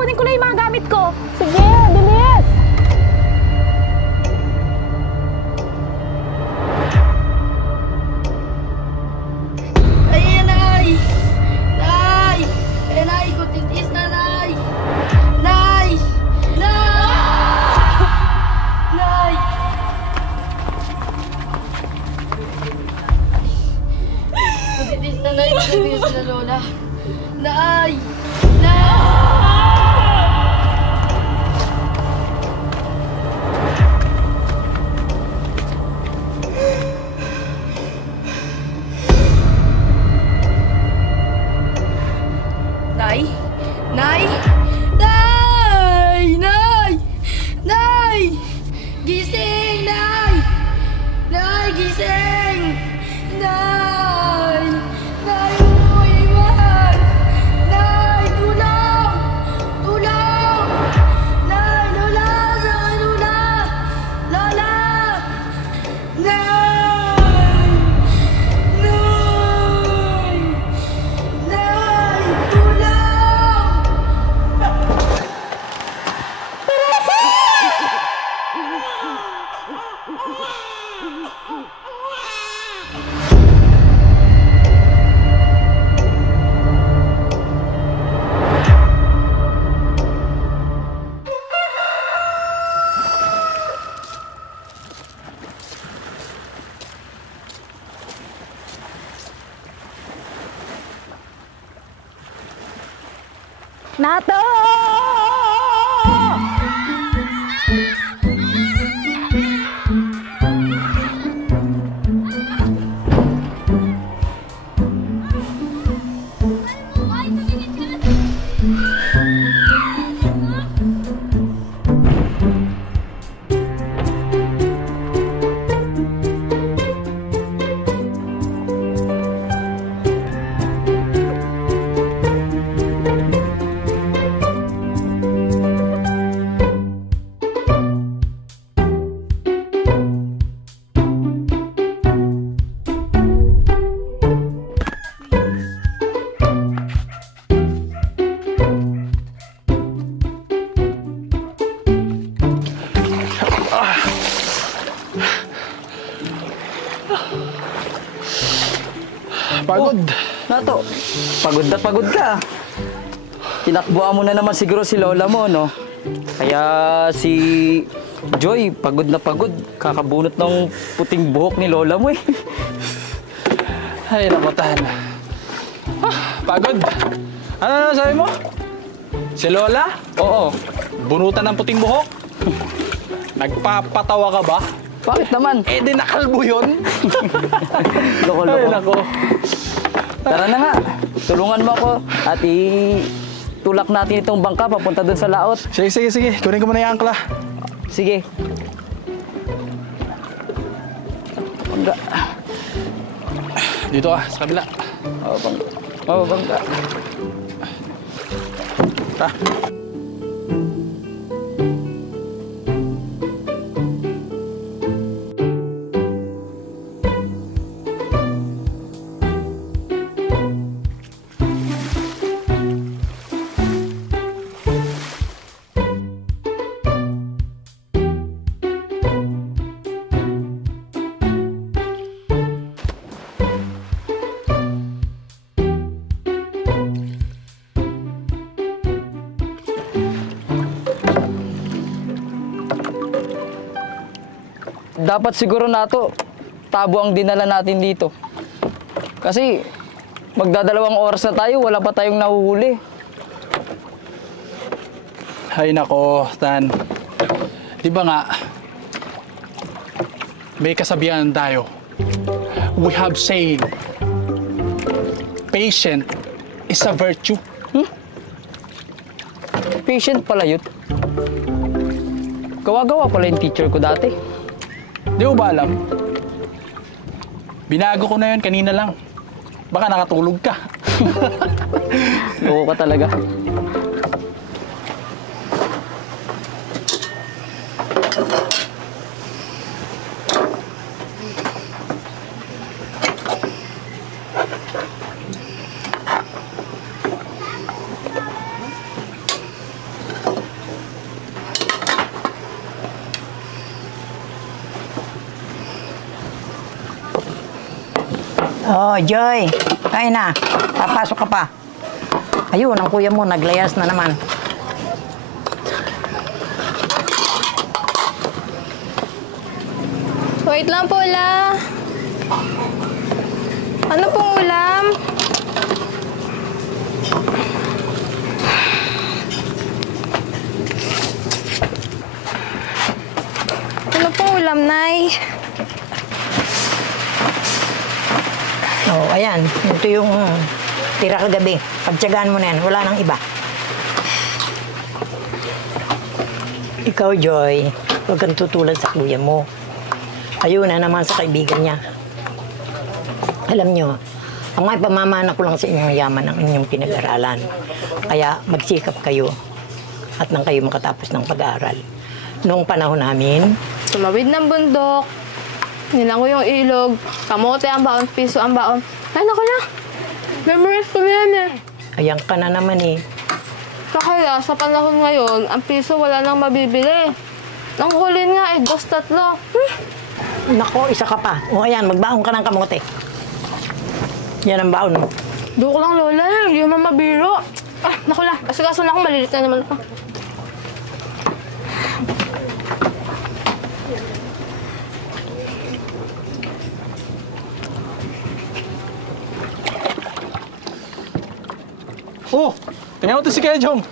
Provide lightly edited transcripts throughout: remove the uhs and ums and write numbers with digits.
kukunin ko lang yung mga gamit ko. Sige, bilis! Ay, Nay! Nay! Eh, Nay, kuntitis na, Nay! Nay! Nay! Nay! Kuntitis na, Nay. Kuntitis na, Lola. Nay! Nay! Nay! Nay! Nay! Nay! Gising! Nay! Nay! Gising! Nay! Nay! Iwan! Nay! Tulong! Tulong! Nay! Lola! Saan Lola? Lola! Nay! Nay! Nay! Tulong! Nato! Pagod. Nato, pagod na pagod ka. Tinakbuhan mo na naman siguro si lola mo, no? Kaya si Joy, pagod na pagod. Kakabunot ng puting buhok ni lola mo eh. Ay, nakutan. Pagod. Ano na sabi mo? Si Lola? Oo. Bunutan ng puting buhok? Nagpapatawa ka ba? Bakit naman? Eh, di nakalbo yun. Loko-loko. Ay, nako. Tara na nga. Tulungan mo ako at tulak natin itong bangka papunta dun sa laot. Sige, sige, sige. Kunin ko muna yung angkla. Sige. Bangka. Dito ah, sa kabila. Oo, bangka. Oo, bangka. Tara. Dapat siguro nato, tabo ang dinala natin dito. Kasi magdadalawang oras na tayo, wala pa tayong nahuhuli. Ay, nako, Stan. Di ba nga, may kasabihan tayo. We have saying, patient is a virtue. Patient pala yun. Gawa-gawa pala yung teacher ko dati. Di mo ba alam? Binago ko na yun kanina lang. Baka nakatulog ka. Loko ka talaga. Oh, Joy. Kain na. Papasok ka pa. Ayun, ang kuya mo, naglayas na naman. Wait lang po, La. Ano pong ulam? Ano pong ulam, Nay? Oh, ayan. Ito yung tira kagabi. Pagtsagaan mo na yan. Wala nang iba. Ikaw, Joy, huwag kang tutulad sa kuya mo. Ayun na naman sa kaibigan niya. Alam nyo, ang may pamamana ko lang sa inyong yaman ang inyong pinag-aralan. Kaya magsikap kayo at nang kayo makatapos ng pag-aaral. Noong panahon namin, Tumawid ng bundok. Nilango yung ilog. Kamote ang baon, piso ang baon. Ay, naku na. Memorize ko na yan eh. ayan ka na naman eh. Kaya sa panahon ngayon, ang piso wala nang mabibili. Nang hulin nga eh, 2-3. Nako, isa ka pa. O ayan, magbaon ka ng kamote. Yan ang baon mo. Duk lang, Lola. Hindi naman mabiro. Ah, naku na. Kasi na akong malilit na naman ako. Oh, tingnan mo to si Kuya Jong.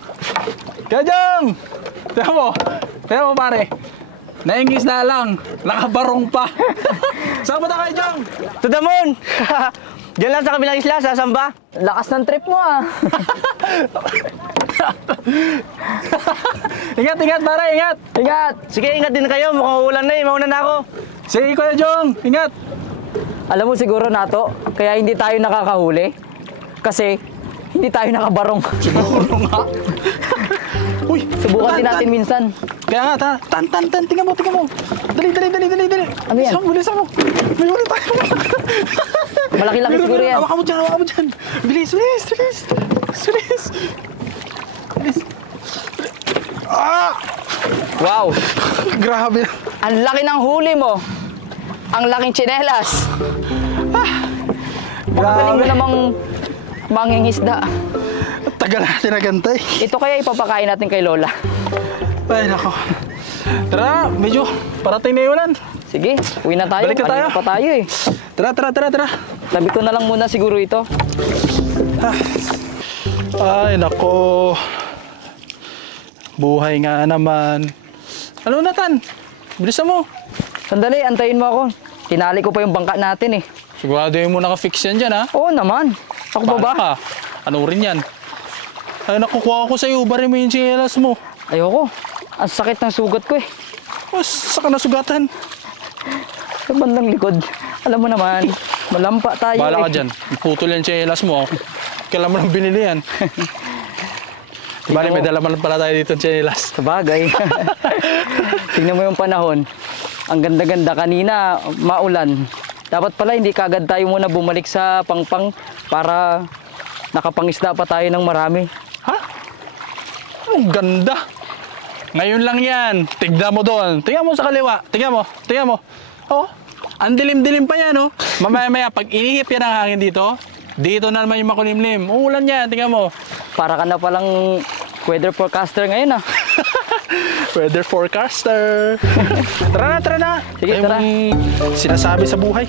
Kuya Jong! Tingnan mo pare. Naingis na lang, nakabarong pa. Saan ba na Kuya Jong? To the moon! Diyan lang sa kabilang isla, sa Samba. Lakas ng trip mo ah. Ingat pare, ingat. Ingat! Sige, ingat din kayo. Mukhang ulan na eh. Mauna na ako. Sige Kuya Jong, ingat. Alam mo siguro, Nato, kaya hindi tayo nakakahuli. Kasi hindi tayo nakabarong. Siguro nga. Uy, Subukan din natin minsan. Kaya nga, tan, tingnan mo. Dali. Ano yan? Bilisan mo. May huli tayo. Malaki-laki siguro yan. Hawakan mo dyan. Bilis. Ah! Wow! Grabe. Ang laki ng huli mo. Ang laking tsinelas. Galing mo namang mangingisda. Tagal natin nagantay. Ito kaya ipapakain natin kay Lola. Ay, nako. Tara, medyo parating na yung ulan. Sige, uwi na tayo. Balik na tayo. Kanina pa tayo eh. Tara. Tabi ko na lang muna siguro ito. Ay, nako. Buhay nga naman. Ano na, Tan? Bilisan mo. Sandali, antayin mo ako. Tinali ko pa yung bangka natin eh. Sigurado yung mo naka-fix yan dyan, ha? Oo naman. Ako ba ba? Ka? Ano rin yan? Ay, nakukuha ko sa'yo. Bari mo yung chinelas mo. Ayoko. Ang sakit ng sugat ko eh. Oh, saan ka nasugatan? Sa bandang likod. Alam mo naman, malampa tayo Bahala ka eh. dyan. Putol yung chinelas mo. Kailan mo nang binili yan? Bali, may dala man pala tayo dito ng chinelas. Sabagay. Tingnan mo yung panahon. Ang ganda-ganda. Kanina, maulan. Dapat pala hindi kagad tayo muna bumalik sa pangpang para nakapangisda pa tayo ng marami. Ha? Ang ganda. Ngayon lang yan. Tignan mo doon. Tingnan mo sa kaliwa. Tingnan mo. Oh, ang dilim-dilim pa yan, oh. Mamaya-maya, pag inihip yan ang hangin dito na naman yung makulimlim. Uulan yan, tingnan mo. Para ka na palang weather forecaster ngayon ah. Weather forecaster. Tara na. Sige, tara. Yung sinasabi sa buhay.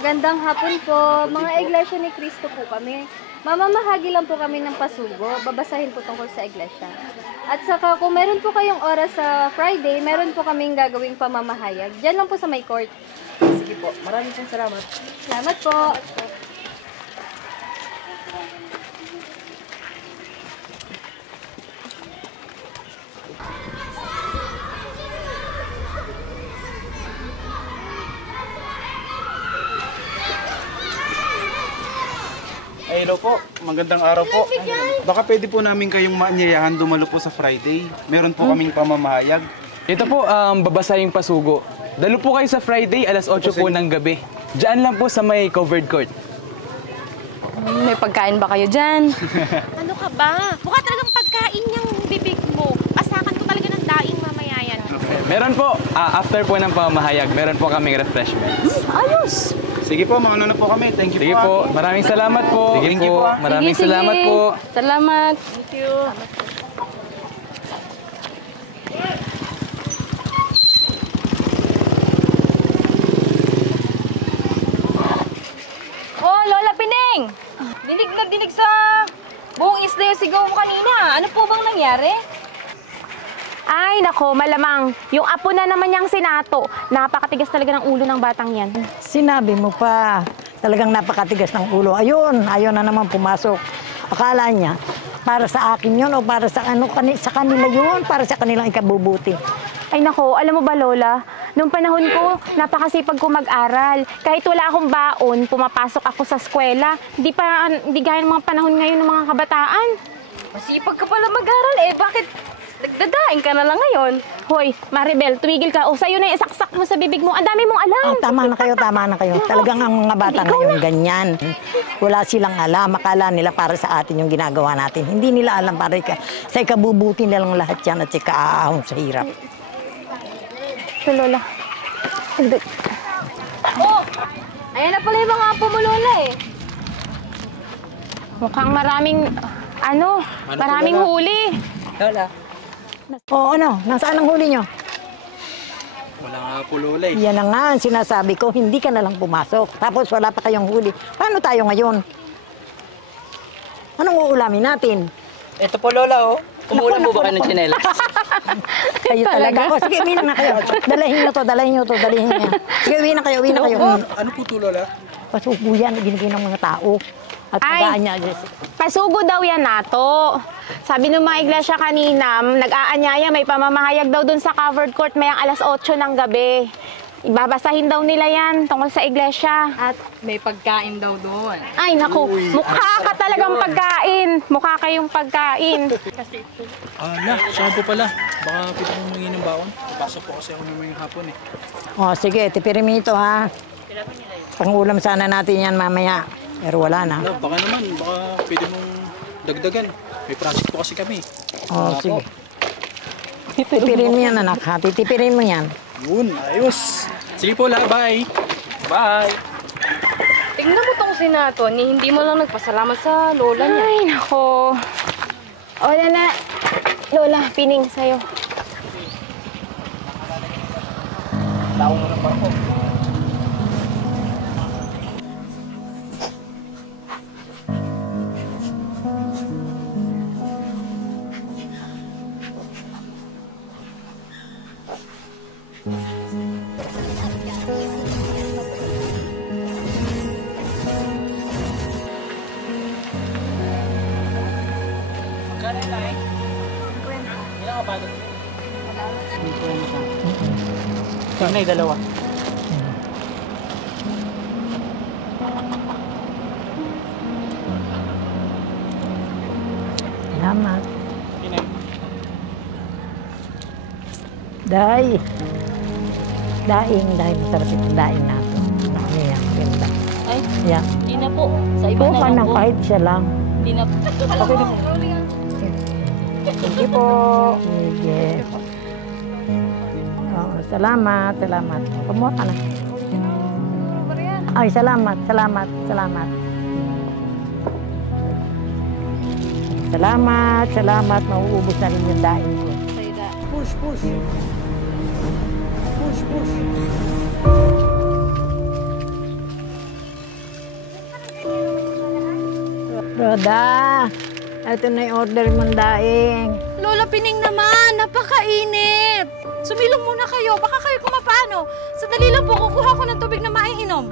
Magandang hapon po. Mga Iglesia ni Cristo po kami. Mamamahagi lang po kami ng pasugo. Babasahin po tungkol sa Iglesia. At saka kung meron po kayong oras sa Friday, meron po kaming gagawing pamamahayag. Diyan lang po sa may court. Sige po. Maraming salamat. Salamat po. Ay, Hello po, magandang araw po. Baka pwede po namin kayong maanyayahan dumalo po sa Friday. Meron po kaming pamamahayag. Ito po, babasahing pasugo. Dalo po kayo sa Friday, alas 8 po ng gabi. Diyan lang po sa may covered court. May pagkain ba kayo dyan? Ano ka ba? Mukha talagang pagkain yung bibig mo. Asakan ko talaga ng daing mamaya yan. Meron po, after po ng pamahayag, meron po kaming refreshments. Ayos! Sige po, mauna na po kami. Thank you Sige po, maraming salamat po. Thank you po. Maraming Sige, sige. salamat po. Salamat. Thank you. Oh, Lola Pining! Dinig na dinig sa buong isla yung sigaw mo kanina. Ano po bang nangyari? Ay, nako, malamang. Yung apo na naman niyang sinato. Napakatigas talaga ng ulo ng batang yan. Sinabi mo pa, talagang napakatigas ng ulo. Ayun, ayaw na naman pumasok. Akala niya, para sa akin yun o para sa, sa kanila yun, para sa kanilang ikabubuti. Ay, nako, alam mo ba, Lola? Nung panahon ko, napakasipag ko mag-aral. Kahit wala akong baon, pumapasok ako sa eskwela. Hindi gaya ng mga panahon ngayon ng mga kabataan. Masipag ka pala mag-aral eh. Bakit nagdadaing ka na lang ngayon? Hoy, Maribel, tumigil ka. O, sa'yo na isaksak mo sa bibig mo. Ang dami mong alam. Tama na kayo, tama na kayo. Talagang ang mga bata ngayon ganyan. Wala silang alam. Akala nila para sa atin yung ginagawa natin. Hindi nila alam para sa ikabubuti nilang lahat yan at sa ikaahon sa hirap. So, Lola. Oh! Ayan na pala yung mga apo mo, Lola eh. Mukhang maraming huli. Lola. O ano, nasaan ang huli nyo? Wala nga po, Lola eh. Yan na nga ang sinasabi ko, hindi ka na lang pumasok. Tapos wala pa kayong huli. Paano tayo ngayon? Anong uulamin natin? Ito po, Lola, oh. Umuulan po ba kayo ng tsinelas? Kayo talaga. O sige, uwi na kayo. Dalahin nyo to. Sige, uwi na kayo. Ano po to, Lola? Pasubo yan, binigay ng mga tao. At tagaan niya. Pasugo daw yan nato. Sabi ng mga iglesia kanina, nag-aanyaya, may pamamahayag daw dun sa covered court mayang alas 8 ng gabi. Ibabasahin daw nila yan tungkol sa iglesia. At may pagkain daw doon. Ay, naku, mukha ka talagang pagkain. Mukha kayong pagkain. Saan po pala? Baka pwede kong mangin ng baon. Pasok po kasi ako naman yung hapon eh. O sige, tipirin mo ito ha. Pangulam sana natin yan mamaya. Pero wala na. Baka naman, baka pwede mong dagdagan. May project po kasi kami. O sige. Tipirin mo yan anak ha. Titipirin mo yan. Yun, ayos. Sige po, bye. Bye. Tingnan mo tong sinato ni hindi mo lang nagpasalamat sa lola niya. Ay, nako. Wala na. Lola, Pining sa'yo. Tingnan, dalawa. Salamat. Daing, masarap itong daing nato. Ano yan, ganda. Ay, Yeah. hindi na po. Sa iba Buka na lang ng po. kahit siya lang. Hindi na po. Okay na. Thank you po. Sige. Oh, salamat. Kumuha ka na. Ay, salamat. Salamat. Mauubos na rin yung daing ko. Push. Roda, ito na yung order mong daing. Lola Pining naman, napakainit. Sumilong muna kayo, baka kayo kumapano. Sandali lang po, kukuha ko ng tubig na maiinom.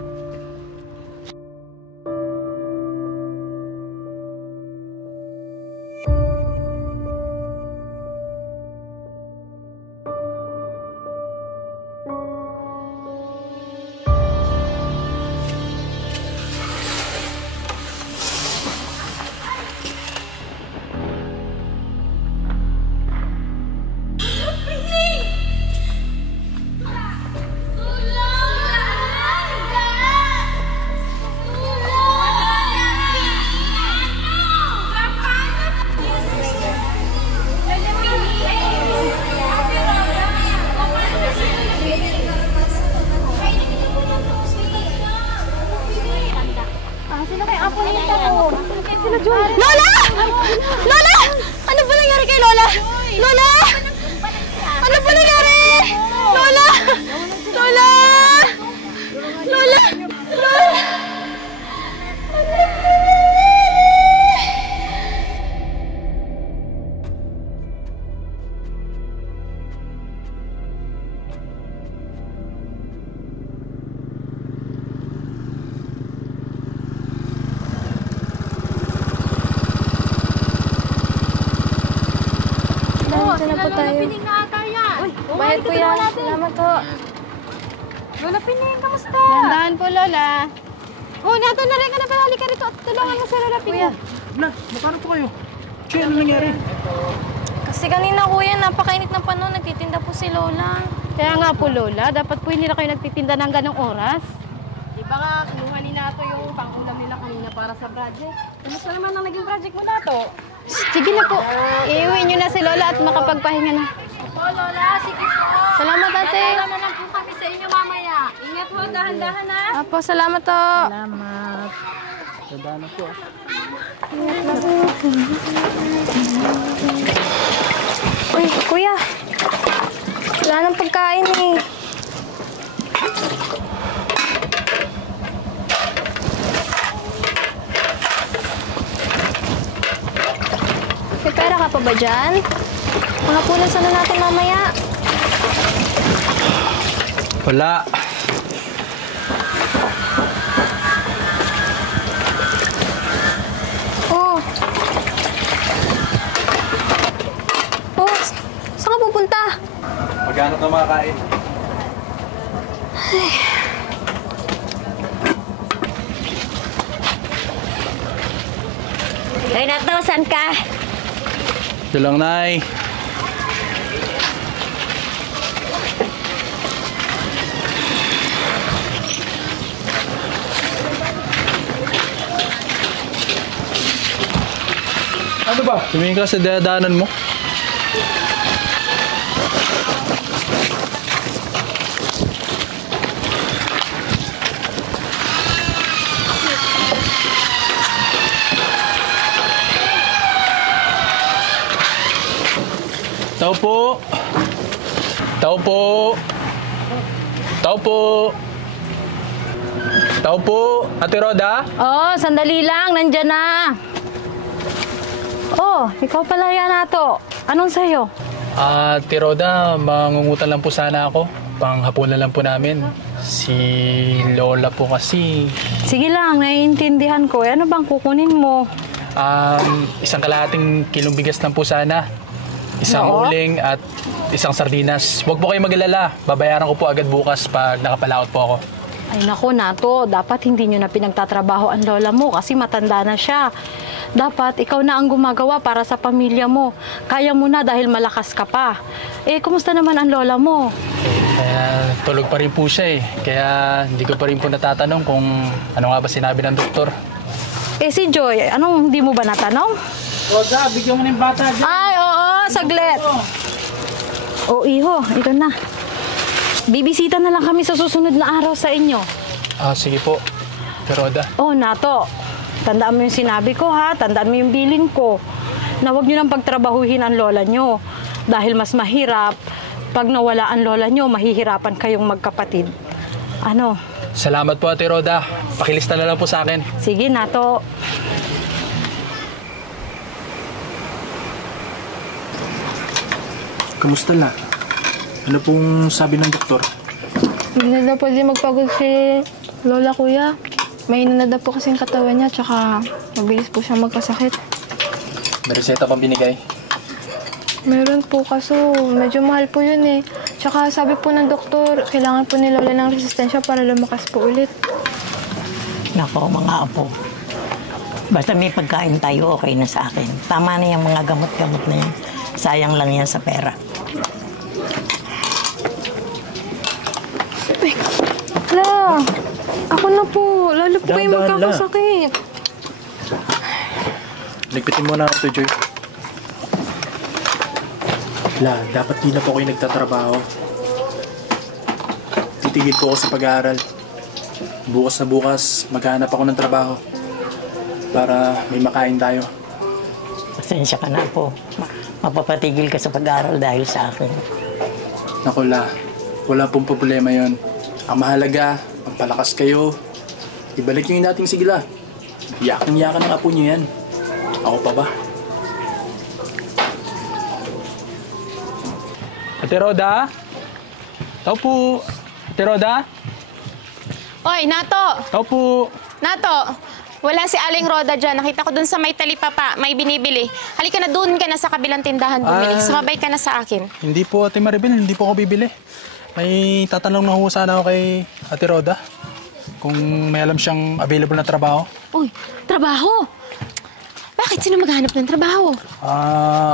Dito na po tayo. Piling na ata yan. Uy, Bayad po yan. Salamat po. Lola Piling, kamusta? Dandahan po, Lola. Oh, nato na rin ka na pala. Halika rito at tulungan mo si Lola Piling. Na, magkano po kayo? Choy, ano nangyari? Kasi kanina kuya, napakainit ng panahon. Nagtitinda po si Lola. Kaya nga po, Lola, dapat po hindi na kayo nagtitinda ng ganong oras. Di ba nga, kinuha ni Nato yung pang-ulam nila kanina para sa project. Kamusta naman ang naging project mo na to? Sige na po. Iuwi nyo na si Lola at makapagpahinga na. Opo, Lola. Sige po. Salamat, ate. Salamat na lang po kami sa inyo mamaya. Ingat po, dahan-dahan ha. Apo, salamat to. Salamat. Tandaan na po ah. Uy, kuya. Wala nang pagkain eh. May pera ka pa ba dyan? Makapunan sana natin mamaya. Wala. Oh. Oh, saan ka pupunta? Magkano ka makakain? Ay, Nato, saan ka? Ito lang, Nay. Ano ba? Tumingin ka sa dadaanan mo. Tao po. Tao po. Tao po. Tao po. Ate Roda? Oh, sandali lang. Nandyan na. Oh, ikaw pala yan, Nato. Anong sa'yo? Ate Roda, mangungutan lang po sana ako. Panghapunan lang po namin. Si Lola po kasi. Sige lang, naiintindihan ko. Ano bang kukunin mo? Isang kalahating kilong bigas lang po sana. Isang Oo. uling at isang sardinas. Huwag po kayo mag-alala. Babayaran ko po agad bukas pag nakapalaot po ako. Ay nako, Nato. Dapat hindi nyo na pinagtatrabaho ang lola mo kasi matanda na siya. Dapat ikaw na ang gumagawa para sa pamilya mo. Kaya mo na dahil malakas ka pa. Eh, kumusta naman ang lola mo? Kaya tulog pa rin po siya eh. Kaya hindi ko pa rin po natatanong kung ano nga ba sinabi ng doktor. Eh, si Joy, anong hindi mo ba natanong? Roda, bigyan mo na yung bata dyan. Ay, oo, saglit. O, iho, ito na. Bibisita na lang kami sa susunod na araw sa inyo. Sige po. Ate Roda. Oh, Nato, tandaan mo yung sinabi ko ha, tandaan mo yung bilin ko. Na huwag nyo nang pagtrabahuhin ang lola nyo. Dahil mas mahirap, pag nawala ang lola nyo, mahihirapan kayong magkapatid. Ano? Salamat po Ate Roda. Pakilista na lang po sa akin. Sige, Nato. Kamusta na? Ano pong sabi ng doktor? Hindi na daw pwede magpagod si Lola, kuya. May na daw po kasing katawan niya, tsaka mabilis po siya magkasakit. May reseta pang binigay? Meron po, kaso medyo mahal po yun eh. Tsaka sabi po ng doktor, kailangan po ni Lola ng resistensya para lumakas po ulit. Nako, mga apo. Basta may pagkain tayo, okay na sa akin. Tama na yung mga gamot-gamot na yan. Sayang lang yan sa pera. Hala, ako na po. Lalo po kayo magkakasakit. Ligpitin mo na ito, Joy. Dapat di na po kayo nagtatrabaho. Titigil po ako sa pag-aaral. Bukas na bukas, maghanap ako ng trabaho. Para may makain tayo. Pasensya ka na po. Mapapatigil ka sa pag-aaral dahil sa akin. Naku, wala pong problema yon. Ang mahalaga, pampalakas kayo. Ibalik nyo yung dating sigla. Yakan-yakan ng apo nyo yan. Ako pa ba? Ate Roda? Tao po. Ate Roda? Oy, Nato! Tao po. Nato! Wala si Aling Roda dyan. Nakita ko dun sa may talipapa, may binibili. Halika na, dun ka na sa kabilang tindahan bumili. Sumabay ka na sa akin. Hindi po, Ate Maribel, hindi po ako bibili. May tatanong na ho sana ako kay Ate Roda kung may alam siyang available na trabaho. Uy, trabaho? Bakit? Sino maghanap ng trabaho?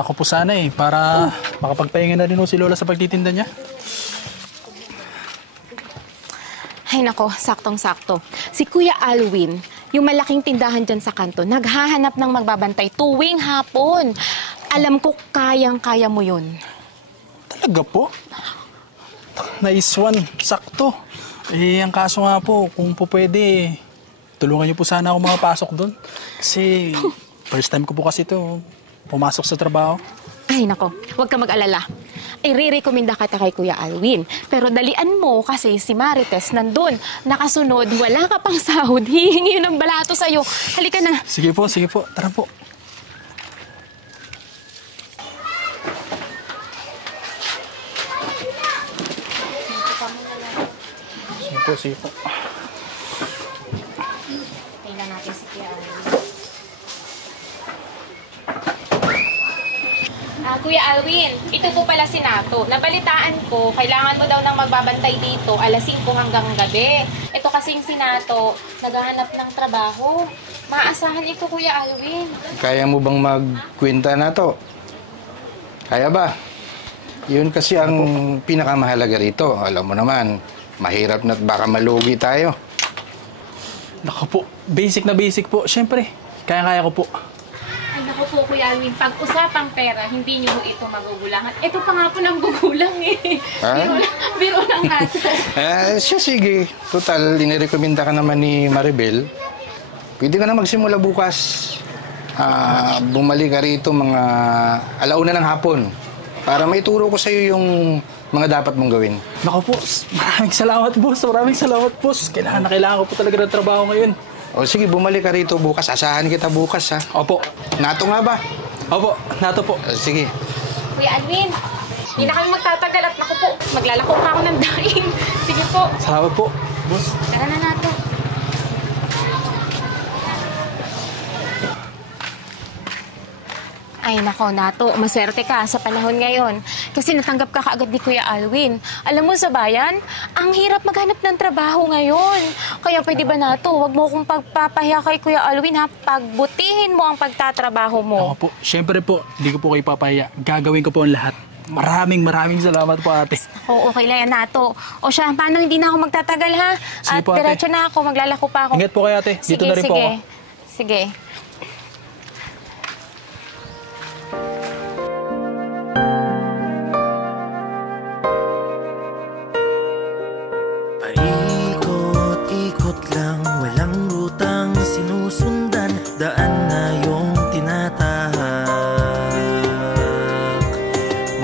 Ako po sana para makapagpahinga na rin ho si Lola sa pagtitinda niya. Ay nako, saktong-sakto. Si Kuya Alwin, yung malaking tindahan dyan sa kanto, naghahanap ng magbabantay tuwing hapon. Alam ko, kayang-kaya mo yun. Talaga po? Nice one. Sakto. Ang kaso nga po, kung po pwede, tulungan niyo po sana ako makapasok doon. Kasi first time ko po kasi ito, pumasok sa trabaho. Ay nako, huwag ka mag-alala. I-re-recommenda kita kay Kuya Alwin. Pero dalian mo kasi si Marites nandun, nakasunod, wala ka pang sahod, hihingi yun ng balato sa'yo. Halika na. Sige po, tara po. Sige po. Tingnan natin si Kuya Alwin. Kuya Alwin, ito po pala si Nato. Nabalitaan ko, kailangan mo daw ng magbabantay dito alas 5 hanggang gabi. Ito kasing si Nato, naghahanap ng trabaho. Maasahan ito, Kuya Alwin. Kaya mo bang magkwenta na to? Kaya ba? Yun kasi ang pinakamahalaga rito. Alam mo naman, mahirap na't baka malugi tayo. Naku po, basic na basic po. Siyempre, kaya-kaya ko po. Ay, naku po, Kuya Alwin, pag usapang pera, hindi niyo ito magugulangan. Ito pa nga po nang gugulang eh. Biro lang ata. Siya sige. Total, inirekomenda ka naman ni Maribel. Pwede ka na magsimula bukas. Bumalik ka rito mga alauna ng hapon. Para maituro ko sa'yo yung mga dapat mong gawin. Naku po, maraming salamat, boss. Maraming salamat, boss. Kailangan ko po talaga ng trabaho ngayon. O sige, bumalik ka rito bukas. Asahan kita bukas, ha? Opo. Nato nga ba? Opo, Nato po. Sige. Kuya Alwin, hindi na kami magtatagal at naku po, maglalako pa ako ng daing. Sige po. Salamat po, boss. Tara na Nato. Ay nako, Nato, maswerte ka sa panahon ngayon. Kasi natanggap ka kaagad ni Kuya Alwin. Alam mo sa bayan, ang hirap maghanap ng trabaho ngayon. Kaya pwede ba, Nato, wag mo akong pagpapahiya kay Kuya Alwin, ha? Pagbutihin mo ang pagtatrabaho mo. Ako po, syempre po, hindi ko po kayo papahiya. Gagawin ko po ang lahat. Maraming salamat po, ate. Oo, okay lang yan, Nato. O siya, paano hindi na ako magtatagal, ha? Sige At po, ate. diretso na ako, maglalako pa ako. Ingat po kayo, ate. Dito na rin po ako. Sige. Paikot-ikot lang, walang rutang sinusundan, daan na yung tinatahak.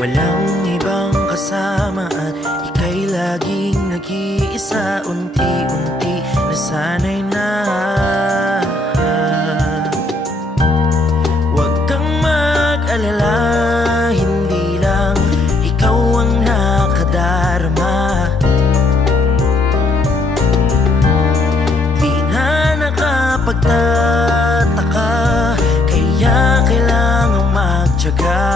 Walang ibang kasama at ika'y laging nag-iisa, unti-unti nasanay na. Huwag kang mag-alala, hindi lang ikaw ang nakadarama. Di na nakapagtataka, kaya kailangang magtiyaga.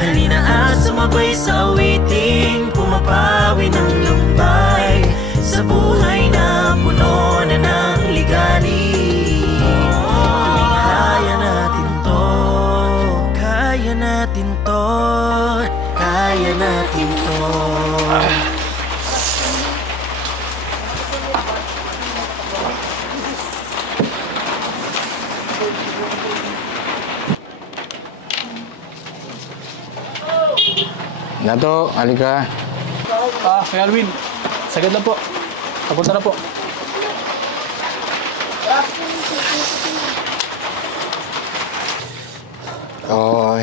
Halina at sumabay sa awiting, pumapawi ng lumbay sa buhay na puno na ng ligali. Tuwing kaya natin to, kaya natin to, kaya natin to. Nato, halika. Kuya Alwin, sagad lang po. Papunta na po.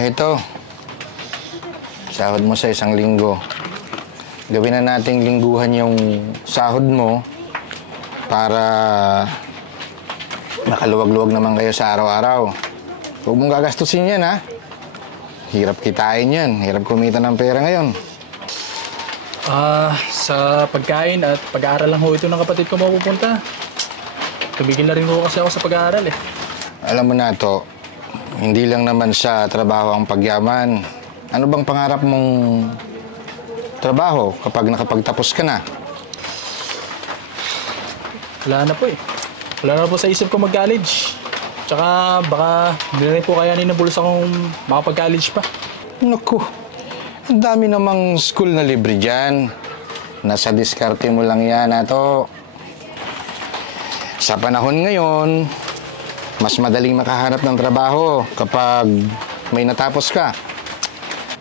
Ito. Sahod mo sa 1 linggo. Gawin na nating lingguhan yung sahod mo para makaluwag-luwag naman kayo sa araw-araw. Huwag mong gagastusin yan, ha? Hirap kitain yan. Hirap kumita ng pera ngayon. Sa pagkain at pag-aaral lang ho ito ng kapatid ko mapupunta. Tumigil na rin ho kasi ako sa pag-aaral eh. Alam mo na to, hindi lang naman sa trabaho ang pagyaman. Ano bang pangarap mong trabaho kapag nakapagtapos ka na? Wala na po eh. Wala na po sa isip ko mag-college. Tsaka baka hindi na rin po kayanin ng bulsa kong makapag-college pa. Naku, ang dami namang school na libre dyan. Nasa diskarte mo lang yan, ato. Sa panahon ngayon, mas madaling makahanap ng trabaho kapag may natapos ka.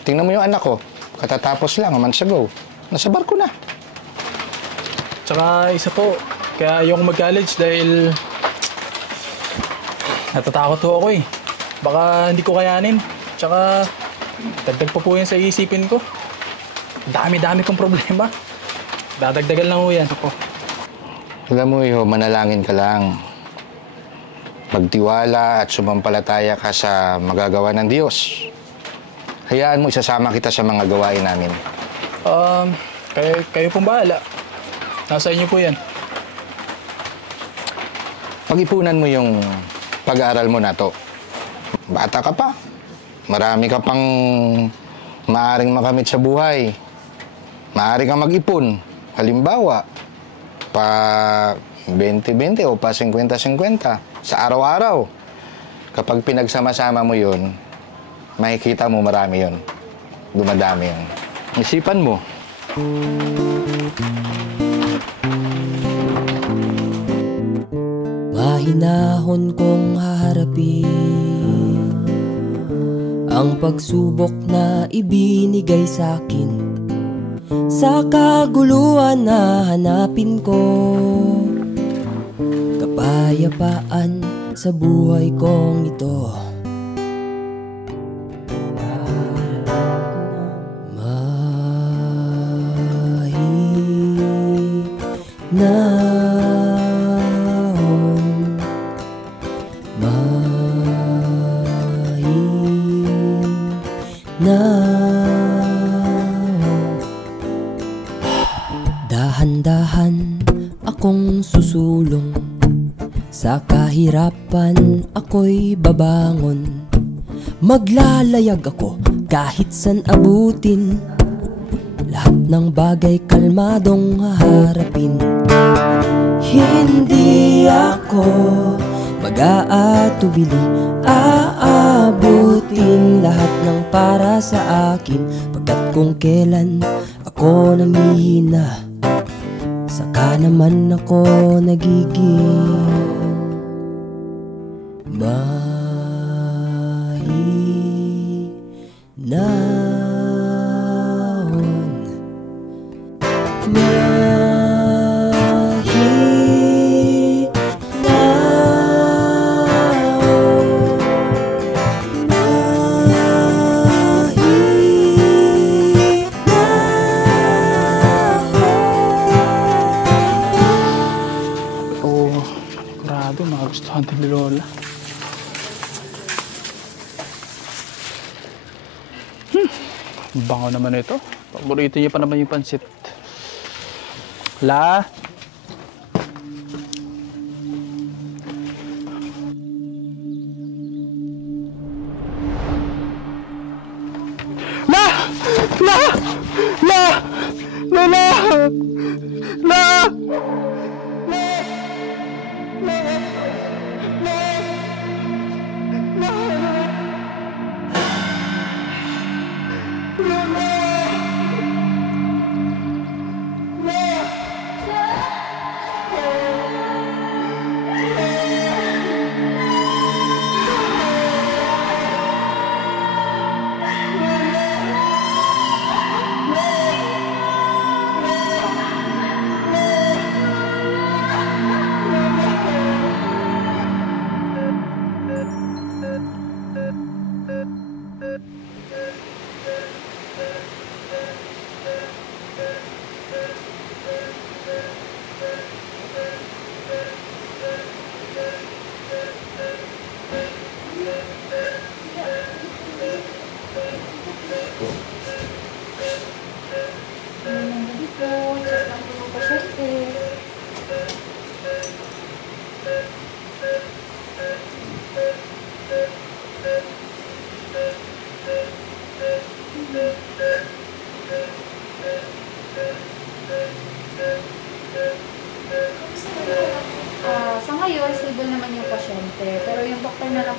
Tingnan mo yung anak ko, katatapos lang, a months ago. Nasa barko na. Tsaka isa po, kaya ayoko mag-college dahil natatakot ho ako eh. Baka hindi ko kayanin. Tsaka dagdag pa po yan sa isipin ko. Dami-dami kong problema. Dadagdagan lang ho yan ako. Alam mo, iho, manalangin ka lang. Pagtiwala at sumampalataya ka sa magagawa ng Diyos. Hayaan mo, isasama kita sa mga gawain namin. Kayo pong bahala. Nasa inyo po yan. Pag-ipunan mo yung pag-aaral mo na to. Bata ka pa. Marami ka pang maaaring makamit sa buhay. Maaari kang mag-ipon. Halimbawa, pa 20-20 o pa 50-50 sa araw-araw. Kapag pinagsama-sama mo yun, makikita mo marami yun. Dumadami yun. Isipan mo. Mahinahon kong haharapin ang pagsubok na ibinigay sa'kin. Sa kaguluhan na hanapin ko kapayapaan sa buhay kong ito. Dahan-dahan akong susulong, sa kahirapan ako'y babangon. Maglalayag ako kahit san abutin, lahat ng bagay kalmadong haharapin. Hindi ako mag-aatubili, aabutin lahat ng para sa akin. Pagkat kung kailan ako nangihina, saka naman ako nagiging Nagustuhan din ni Lola. Bango naman ito. Paborito niya pa naman yung pansit. La? La! La! La! Lola! La!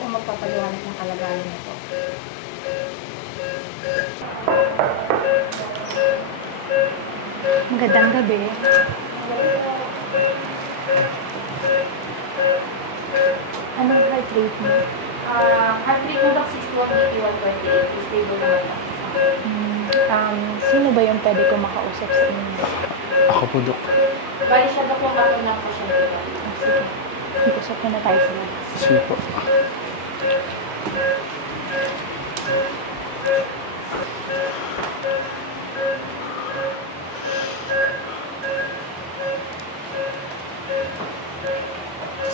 pong magpapaliwanag ng kalagayan nito. Magandang gabi. Anong heart rate mo? Heart rate mo daw 61, 81, 28. Stable naman lang. Sino ba yung pwede ko makausap sa inyo? Ako po, Dok. Bali siya daw po ng pasyente. Sige. Mag-usap na tayo sila. Sige po.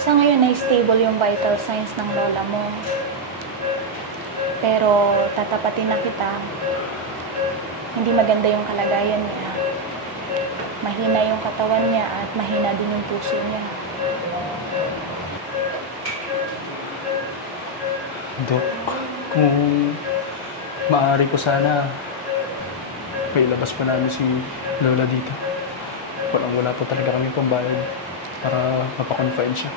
Sa ngayon ay stable yung vital signs ng lola mo. Pero tatapatin na kita, hindi maganda yung kalagayan niya. Mahina yung katawan niya at mahina din yung puso niya. Dok, kung maaari ko sana, mailabas pa namin si Lola dito. Wala po talaga kami pambayad para mapakonfine siya.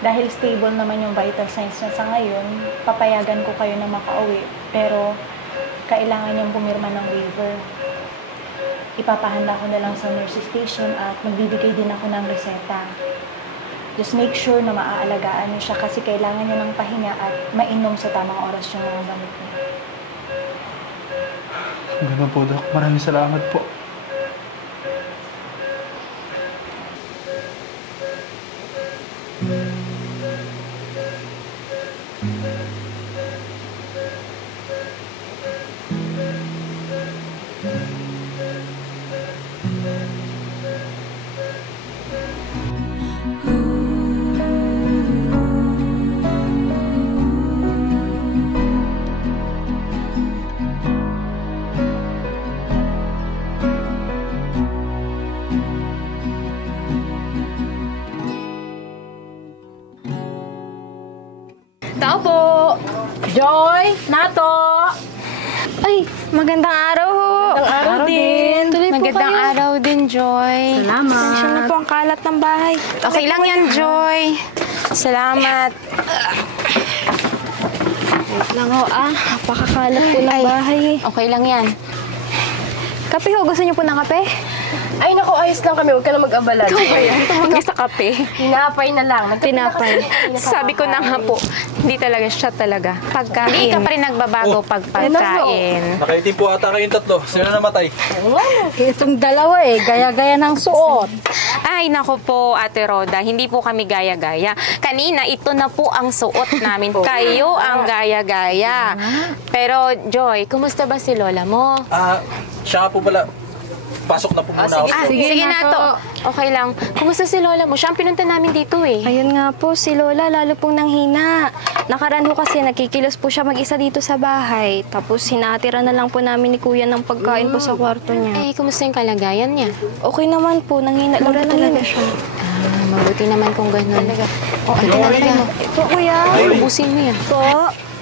Dahil stable naman yung vital signs niya sa ngayon, papayagan ko kayo na makauwi. Pero kailangan niyang pumirma ng waiver. Ipapahanda ko na lang sa nurse station at magbibigay din ako ng reseta. Just make sure na maaalagaan niyo siya kasi kailangan niya ng pahinga at mainom sa tamang oras yung mga gamot niya. Ganun po, Dok. Maraming salamat po. Tao po! Joy! Nato! Ay, magandang araw ho. Magandang araw din. Tuloy po Magandang kayo. araw din, Joy. Salamat. Pasensya na po ang kalat ng bahay. Okay lang yan, Joy. Salamat. Wait lang ho, napakakalat po ng bahay. Okay lang yan. Kape ho, gusto niyo po ng kape? Ay, naku, ayos lang kami. Huwag ka na mag-abala. Ikaw ba yan? Tumawag sa kape. Tinapay na lang. Tinapay. Sabi ko na nga po, hindi talaga siya talaga. Pagkain. Hindi ka pa rin nagbabago pag pagkain. Nakaitim po ata kayong tatlo. Sino namatay? Itong dalawa gaya-gaya ng suot. Ay, nako po, Ate Roda, hindi po kami gaya-gaya. Kanina, ito na po ang suot namin. Kayo ang gaya-gaya. Pero, Joy, kumusta ba si Lola mo? Siya po pala. Pasok na po muna ako. Sige na to. Okay lang. Kumusta si Lola mo? Siya ang pinunta namin dito eh. Ayun nga po, si Lola lalo pong nanghina. Nakaraan ho kasi nakikilos po siya mag-isa dito sa bahay. Tapos hinatira na lang po namin ni Kuya ng pagkain po sa kwarto niya. Eh, kumusta yung kalagayan niya? Okay naman po, nanghina lang po talaga siya. Mabuti naman kung gano'n. Oh, ano talaga? Ito, Kuya. Ubusin mo yan. Po.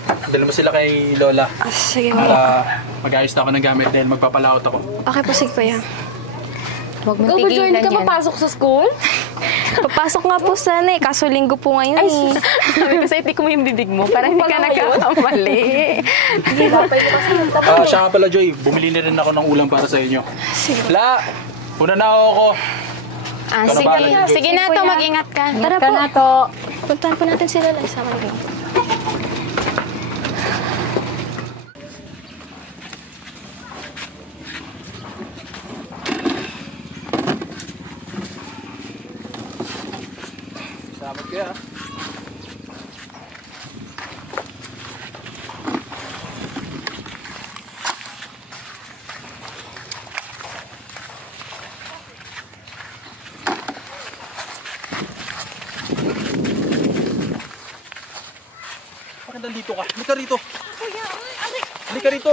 Dala mo sila kay Lola. Sige po. Mag-ayos na ako ng gamit dahil magpapalaot ako. Okay po, sige Kuya. Huwag mong Ikaw ba, Joy? tigilan Hindi ka yan. papasok sa school? Papasok nga po sana kaso linggo po ngayon eh. Sabi ko sa'yo, mo yung bibig mo para hindi ka nagkakamali. Siya nga pala, Joy. Bumili na rin ako ng ulam para sa inyo. Sige. La! Una na ako. Sige na to, mag-ingat ka. Tara po. Na to. Puntahan po natin sila lang. Sama rin. Salamat kaya. Bakit nandito ka? Halika rito. Kuya, aray! Halika rito.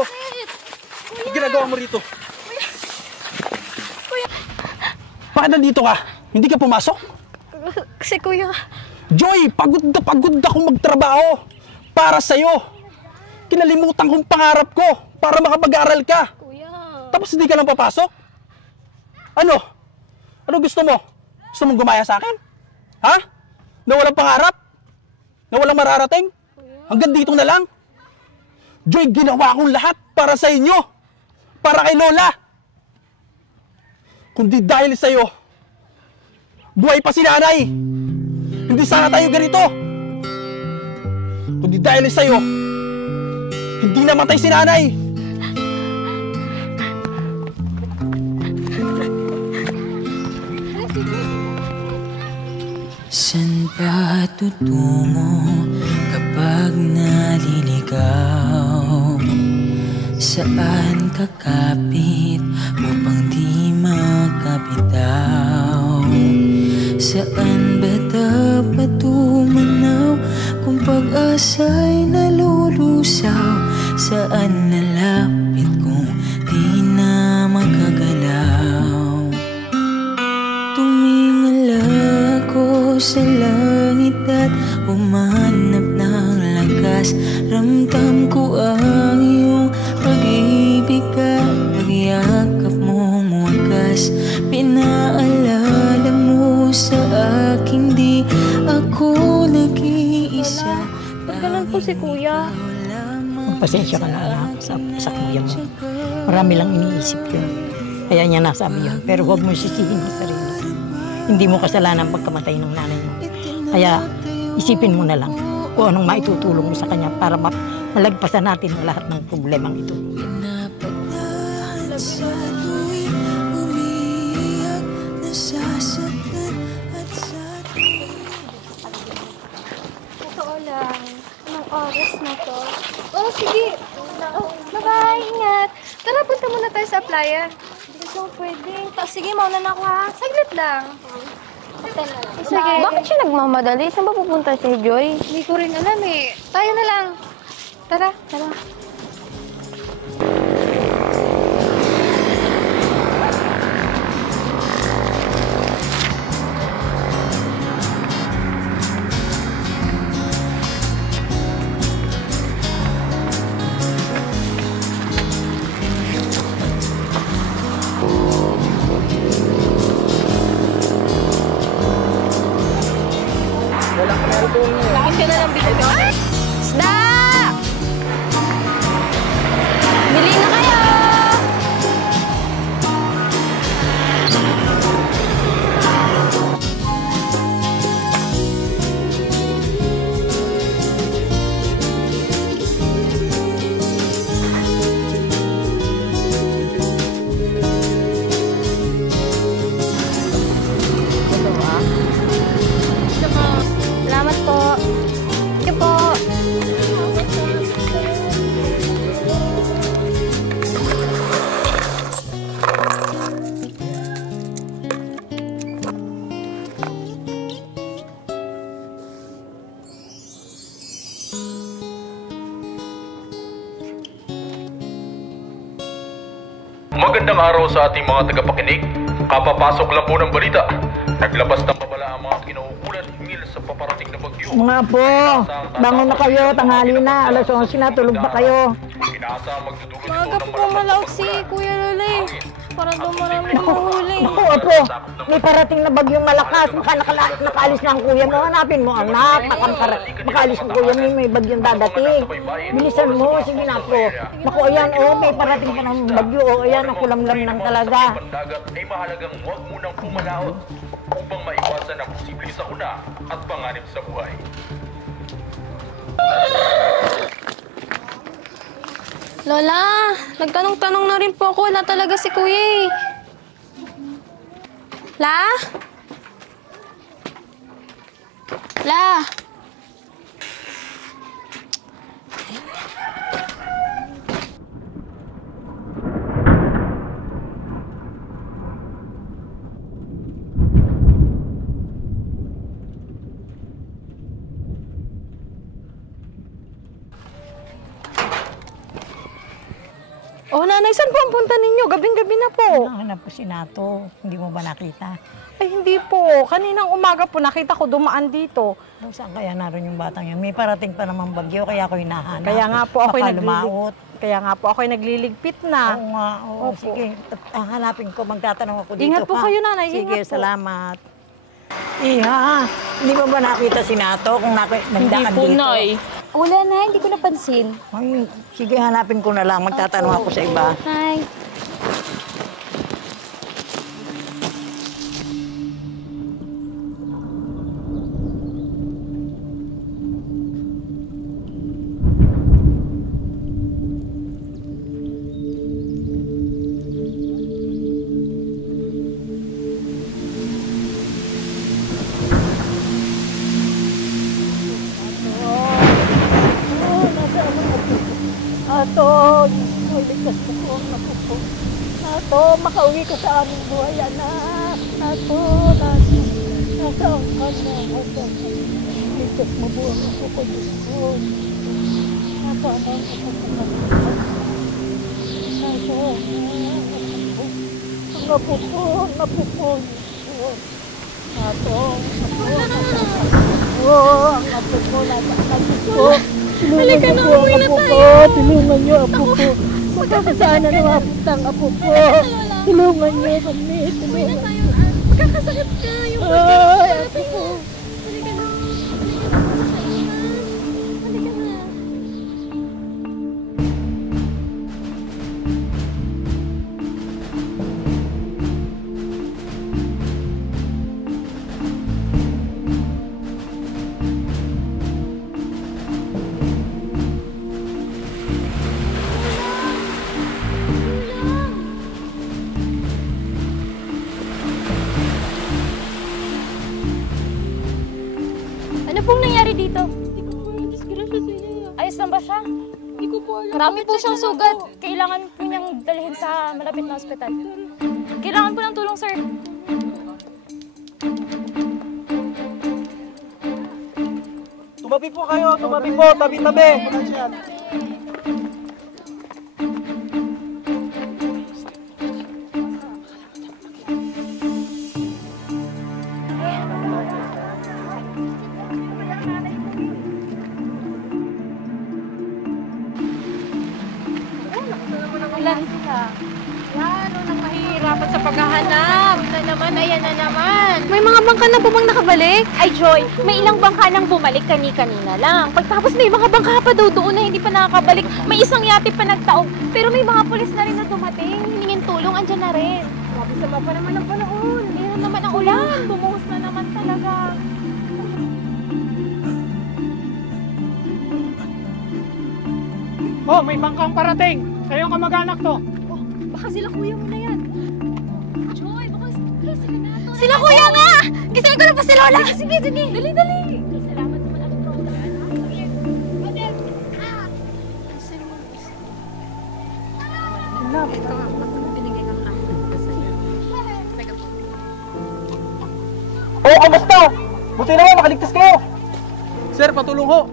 Ano ginagawa mo rito? Kuya! Bakit nandito ka? Hindi ka pumasok? Kasi Kuya, Joy, pagod akong magtrabaho para sa'yo. Kinalimutan kong pangarap ko para makapag-aral ka. Kuya. Tapos hindi ka lang papasok? Ano? Ano gusto mo? Gusto mong gumaya sa akin? Ha? Na walang pangarap? na walang mararating? Hanggang dito na lang? Joy, ginawa kong lahat para sa inyo. Para kay Lola. Kundi dahil sa'yo, buhay pa si nanay. Hindi sana tayo ganito. Kundi dahil sa'yo, hindi namatay si nanay. San ba tutungo kapag naliligaw? Saan kakapit upang di makabitaw? Saan ba dapat tumanaw kung pag-asa'y nalulusaw? Saan nalapit kung di na magagalaw? Tumingala ako sa langit at umanap ng lakas. Ramdam ko ang iyong pag-ibig at pagyakap mong wagas. Pinaalala mo sa aking di ako nag-iisa. Ba't ganun po si Kuya? Magpasensya ka na anak sa kuya mo. Marami lang iniisip yun. Kaya niya nasabi yun. Pero huwag mo sisihin ang sarili. Hindi mo kasalanan pagkamatay ng nanay mo. Kaya isipin mo na lang kung anong maitutulong mo sa kanya para malagpasan natin ang lahat ng problemang ito. Totoo lang. Anong oras na to? Oh, sige. Oh, bye-bye. Ingat. Tara, punta muna tayo sa playa. Hindi ko pwede. Sige, mauna na ako ha. Saglit lang. Sige. Bakit siya nagmamadali? Saan ba pupunta si Joy? Hindi ko rin alam eh. Tayo na lang. Tara, tara. Bakit ka na lang bilhin? Isda! Bili na kayo! Salamat po. Sige po. Magandang araw sa ating mga tagapakinig. Kapapasok lang po ng balita. Naglabas ng babala ang mga kinauukulan hinggil sa paparating na bagyo. Mga po, bangon na kayo, tanghali na, alas 11 na, tulog ba kayo? Maaga po pumalaw si Kuya Lole. Para daw marami mahuli. Naku, apo, may parating na bagyong malakas, nakaalis na ang kuya mo, hanapin mo anak, makaalis ang kuya mo, may bagyong dadating. Bilisan mo, sige na po. Naku, ayan, may parating pa ng bagyo, ayan, ang kulamlam lang talaga. Dagat ay mahalagang huwag munang pumalaot upang maiwasan ang posibleng sakuna at panganib sa buhay. Lola, nagtanong-tanong na rin po ako. Wala talaga si Kuya eh. La? La? Oh, nanay, saan po ang punta ninyo? Gabing-gabi na po. Hanap ko si Nato, hindi mo ba nakita? Ay, hindi po. Kaninang umaga po nakita ko dumaan dito. Saan kaya naroon yung batang yan? May parating pa naman bagyo, kaya ako hinahanap. Kaya nga po lumaot. Kaya nga po ako'y nagliligpit na. Oo nga, oo. Sige, hanapin ko, magtatanong ako dito. Ingat po kayo, nanay. Sige, Ingat po. salamat. Iha, hindi mo ba nakita si Nato kung nagdaan dito? Nay. Wala na, hindi ko napansin. Ay, sige, hanapin ko na lang. Magtatanong ako sa iba. Hi. Ato, ligtas mo po ang apo ko. Ato, makauwi ka sa aming buhay, anak. Ato, nasaan ka na? Ligtas mo po ang apo ko, Diyos ko. Ato, anak, ang apo ko, Diyos ko. Ato, ang apo ko, nasaan, Diyos ko. Halika na, uwi na tayo. Tulungan niyo, apo ko. Magkakasaan na mapunta ang apo ko. Tulungan niyo kami. Uwi na tayo. Magkakasakit ka. Yung ay, apo ko. Halika na. Halika na. Ano pong nangyari dito? Hindi ko po yung disgrasya sa iyo. Ayos lang ba siya? Hindi ko po alam. Marami po siyang sugat. Kailangan po niyang dalhin sa malapit na ospital. Kailangan po ng tulong, sir. Tumabi po kayo, tumabi po, tabi-tabi. Ilan sila? Yan, nang mahihirapan sa paghahanap. Ayan na naman. May mga bangka na po bang nakabalik? Ay, Joy, may ilang bangka nang bumalik kani-kanina lang. Pagtapos may mga bangka pa daw doon na hindi pa nakakabalik. May isang yate pa nagtaob. Pero may mga pulis na rin na dumating. Hiningin tulong, andyan na rin. Grabe sama pa naman ang panahon. Hindi na naman ang ulan. Bumuhos na naman talaga. Oh, may bangkang parating. Sa'yo kamag-anak to. Baka sila kuya mo na yan. Joy, baka sila na to. Sila kuya nga! Gising ko na pa si Lola! Sige, sige. Dali, dali. Salamat naman ako, Lola. Ito nga, binigay kang kahit sa'yo. Teka po. Oh, kamusta? Buti naman, makaligtas kayo. Sir, patulong ho.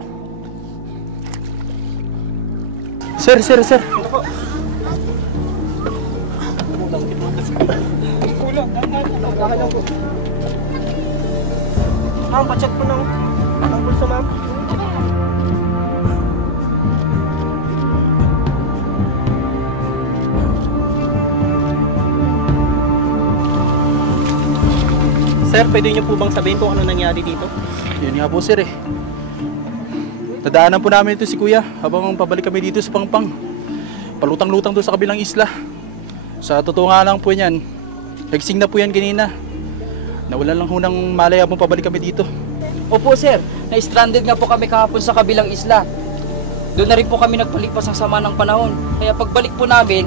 Sir. Ma'am, pacheck po ng pulso, ma'am. Sir, pwede niyo po bang sabihin kung ano nangyari dito? Yun nga po sir eh. Nadaanan po namin ito si kuya habang pabalik kami dito sa Pangpang. Palutang-lutang doon sa kabilang isla. Sa totoo nga lang po yan, nagsing na po yan kanina. Nawalan lang ho ng malay habang pabalik kami dito. Opo sir, na-stranded nga po kami kahapon sa kabilang isla. Doon na rin po kami nagpalipas ng sama ng panahon. Kaya pagbalik po namin,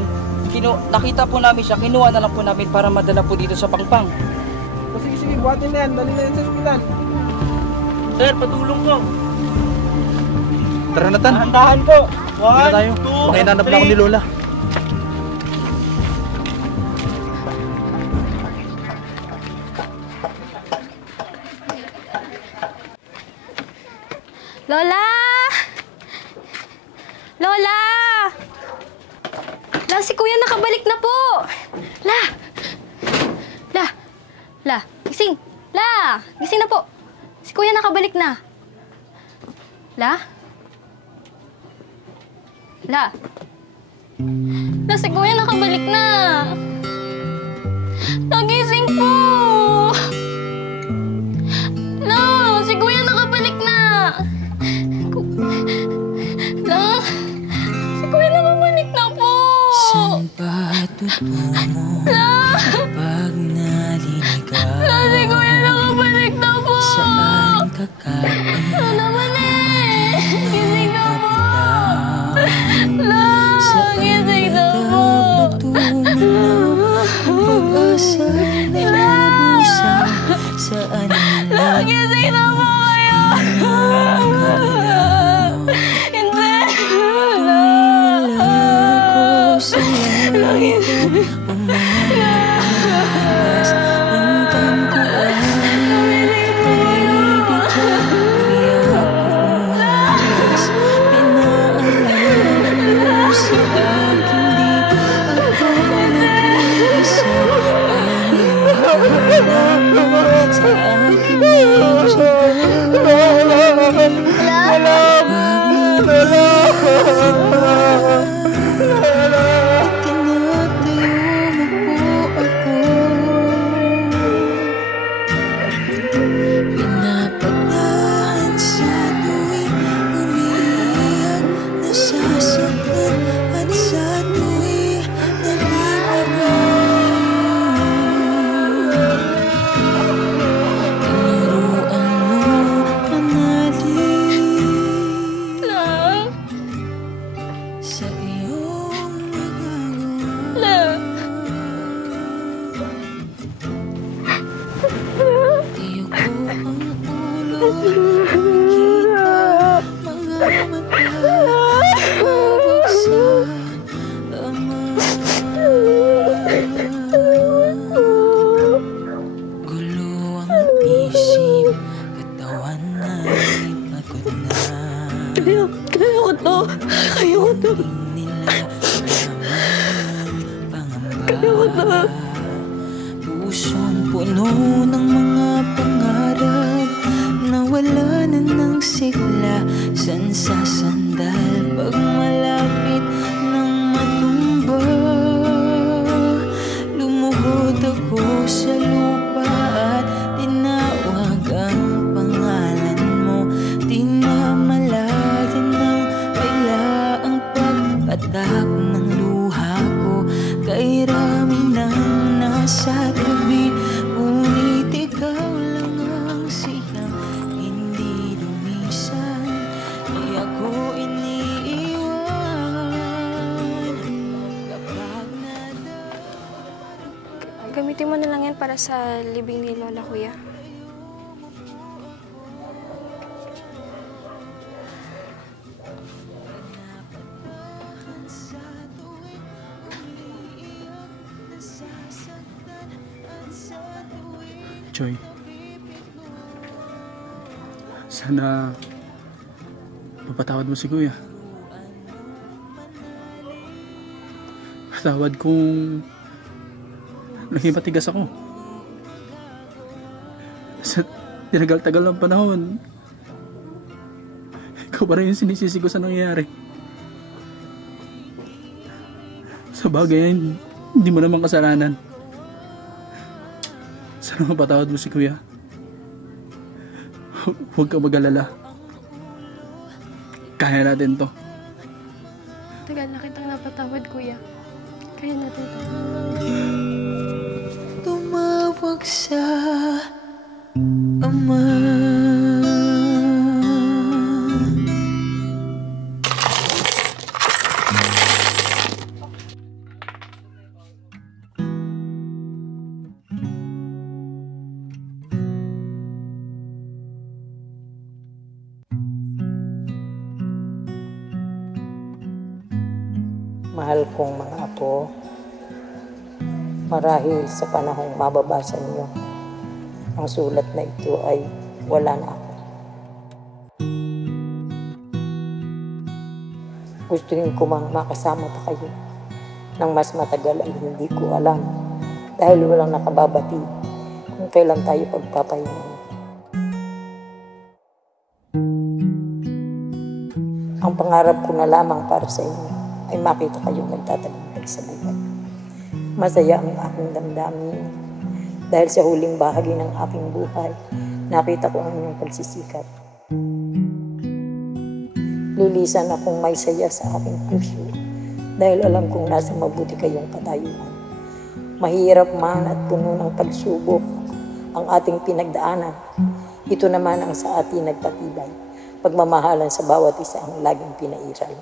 nakita po namin siya, kinuha na lang po namin para madala po dito sa Pangpang. Sige, buhatin na yan. Dali na yan sa ospital. Sir, patulong po. Tara na tan. Dahan-dahan po. Hindi na tayo. Makinanap na ako ni Lola. Lola! Lola! La, si Kuya nakabalik na po! La! Gising! La! Gising na po! Si Kuya nakabalik na. La? La, si Kuya nakabalik na. Nagising po! tungo kapag narinig ka. Si Kuya nakabalik na po! Saan kakain? Naman eh! Gising na po! Gising na po! Pag-asa nagdurusa. Saan na gising na po kayo! Hindi! Tumila ko sa langit at umalas. Ramdam ko ang pag-ibig ko. Kaya ako umalas. Pinaalala mo sa akin di ako nag-iisa. Ang iyong pangalaman sa akin pinapagdahan sa tuwing umiiyak, nasasaktan at sa tuwing naliligaw. Tinuruan mo manalig sa iyong magagawa. Tiyo ko ang ulo, nakikita mga mata, babagsak ama. Gulo ang isip, katawan ay pagod na. Kaya ko to, kaya ko to. Kaya ko to. Pusong puno ng mga pangarap na wala na ng sigla. San sasandal pag malapit ng matumba. Lumuhod ako sa lupa at tinawag ang pangalan mo. Di na malayan ng bigla ang pagpatak ng luha ko. Kay rami nang nasa tabi, ngunit ikaw lang ang siyang hindi lumisan. Di ako iniiwan kapag Gamitin mo na lang yan para sa libing ni Lola, Kuya. Joy, sana mapatawad mo si Kuya. Patawad kung naging matigas ako. Sa tinagal-tagal ng panahon, ikaw pa rin yung sinisisi ko sa nangyayari. Sa bagay, hindi mo naman kasalanan. Sana mapatawad mo si Kuya. Huwag ka mag-alala. Kaya natin to. Tagal na kitang napatawad, Kuya. Kaya natin to. tumawag sa ama. Mahal kong mga apo, marahil sa panahong mababasa niyo, ang sulat na ito ay wala na ako. Gustuhin ko mang makasama pa kayo nang mas matagal ay hindi ko alam dahil walang nakababati kung kailan tayo pagpapahinga. Ang pangarap ko na lamang para sa inyo ay makita kayong nagtatagumpay sa buhay. Masaya ang aking damdamin dahil sa huling bahagi ng aking buhay, nakita ko ang inyong pagsisikap. Lilisan akong may saya sa aking puso dahil alam kong nasa mabuti kayong katayuan. Mahirap man at puno ng pagsubok ang ating pinagdaanan. Ito naman ang sa atin nagpatibay. Pagmamahalan sa bawat isa ang laging pinairal.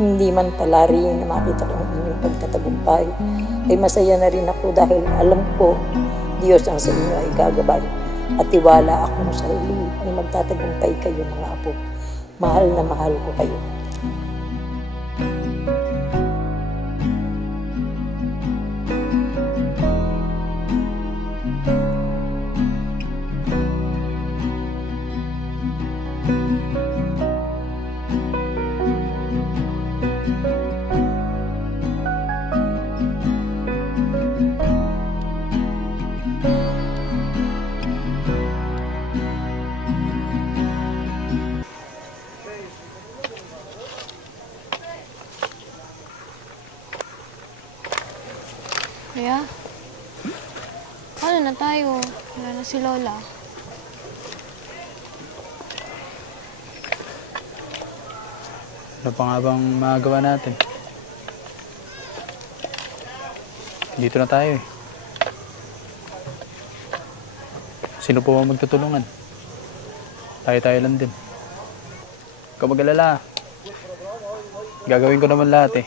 Hindi man palari na makita ko ang inyong pagtatagumpay, ay masaya na rin ako dahil alam ko Diyos ang sa inyo ay gagabay. At tiwala akong sa huli ay magtatagumpay kayo mga apo. Mahal na mahal ko kayo. Kuya, paano na tayo? Wala na si Lola. Ano pa nga bang magagawa natin? Dito na tayo eh. Sino po ang magtutulungan? Tayo-tayo lang din. Huwag ka mag-alala. Gagawin ko naman lahat eh.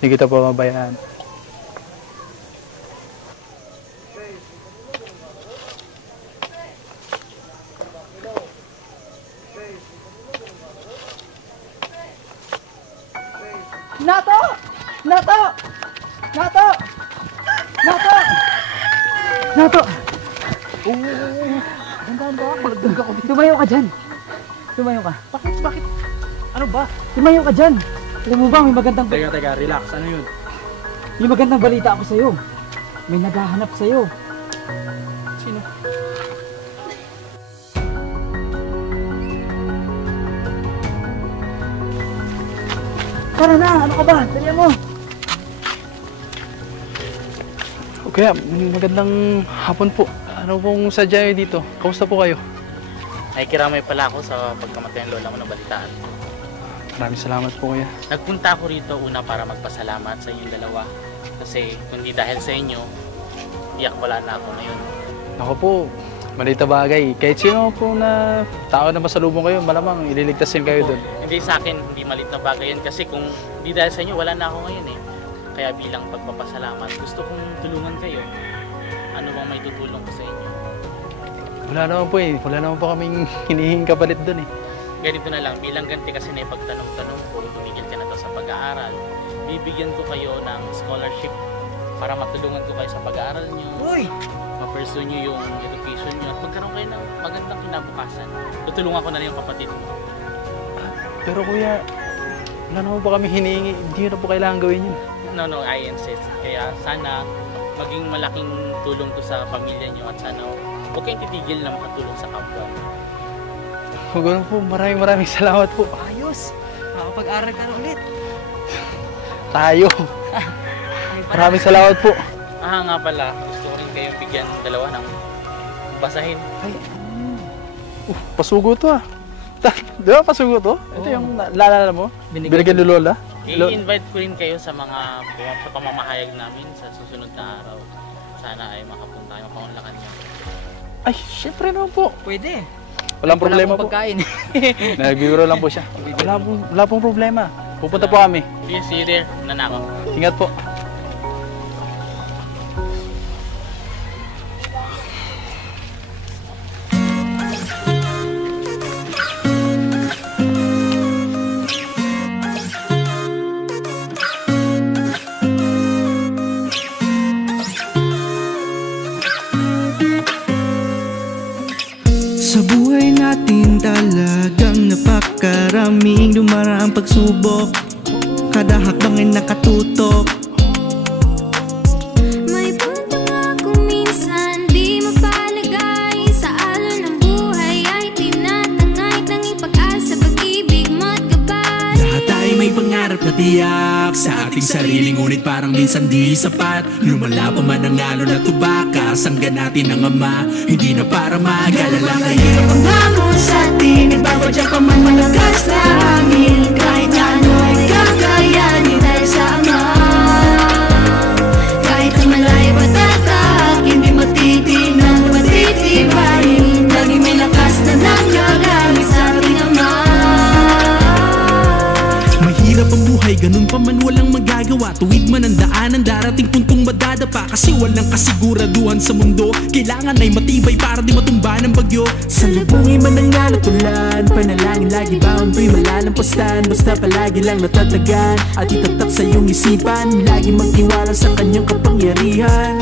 Hindi kita pa mabayaan. Nato! Nato! Nato! Nato! Nato! Tandaan ba? Malagdag ako dito. Tumayo ka dyan. Tumayo ka. Bakit? Bakit? Ano ba? Tumayo ka dyan. Alam mo ba, may magandang... Teka, relax. Ano yun? May magandang balita ako sa'yo. May naghahanap sa'yo. Sino? Tara na! Ano ka ba? Dali mo! Okay, magandang hapon po. Ano pong sadya niyo dito? Kamusta po kayo? Nakikiramay pala ako sa pagkamatay ng lola mo ng balitaan. Maraming salamat po kuya. Nagpunta ako rito una para magpasalamat sa inyong dalawa. Kasi kundi dahil sa inyo, iyak wala na ako ngayon. Ako po, maliit na bagay. Kahit sino po na tao na masalubong kayo, malamang ililigtasin kayo doon. Hindi sa akin, hindi maliit na bagay yan. Kasi kung hindi dahil sa inyo, wala na ako ngayon eh. Kaya bilang pagpapasalamat, gusto kong tulungan kayo. Ano bang may tutulong ko sa inyo? Wala naman po eh. Wala naman po kaming hinihing kapalit doon eh. Ganito na lang, bilang ganti kasi na ipagtanong-tanong ko, tumigil ka na to sa pag-aaral. Bibigyan ko kayo ng scholarship para matulungan ko kayo sa pag-aaral nyo. Uy! Ma-pursue nyo yung education nyo at magkaroon kayo ng magandang kinabukasan. Tutulungan ko na lang yung kapatid mo. Pero kuya, wala naman po kami hinihingi. Hindi nyo na po kailangan gawin yun. No, I insist. Kaya sana maging malaking tulong to sa pamilya nyo at sana huwag kayong titigil na makatulong sa kapwa. Huwag po, maraming salamat po. Ayos! Makapag-aral ka na ulit. Tayo! Maraming salamat po. Nga pala, gusto ko rin kayong bigyan ng dalawa ng basahin. Ay, pasugo to ah. Di ba pasugo to? Ito yung naalala mo? Binigyan ni Lola? I-invite ko rin kayo sa mga pamamahayag namin sa susunod na araw. Sana ay makapunta kayo, makaunlakan nyo. Ay, syempre naman po. Pwede. Walang problema po. Pagkain. Nagbibiro lang po siya. Wala pong problema. Pupunta po kami. Yes, see you there. Nanako. Ingat po. Sa buhay natin talagang napakaraming dumaraang pagsubok. Kada hakbang ay nakatutok. May punto nga kung minsan di mapalagay. Sa alon ng buhay ay tinatangay. Tanging pag-asa, pag-ibig mo't gabay. Lahat ay may pangarap na tiyak sa ating sarili, ngunit parang minsan di sapat. Lumala pa man ang alon at tubakas, hanggang natin ang ama, hindi na para mag-alala. Kahirap ang hamon sa atin, ibawadya pa man malakas na hangin. Kahit na ano ay kakayanin dahil sa Ama. buhay, ganun pa man walang magagawa. Tuwid man ang daanan, darating puntong madadapa. Kasi walang kasiguraduhan sa mundo, kailangan ay matibay para di matumba ng bagyo. Salubungin man ang nalutulan, panalangin lagi baon to'y malalampusan. Basta palagi lang natatagan at itatak sa iyong isipan, lagi magtiwala sa kanyang kapangyarihan.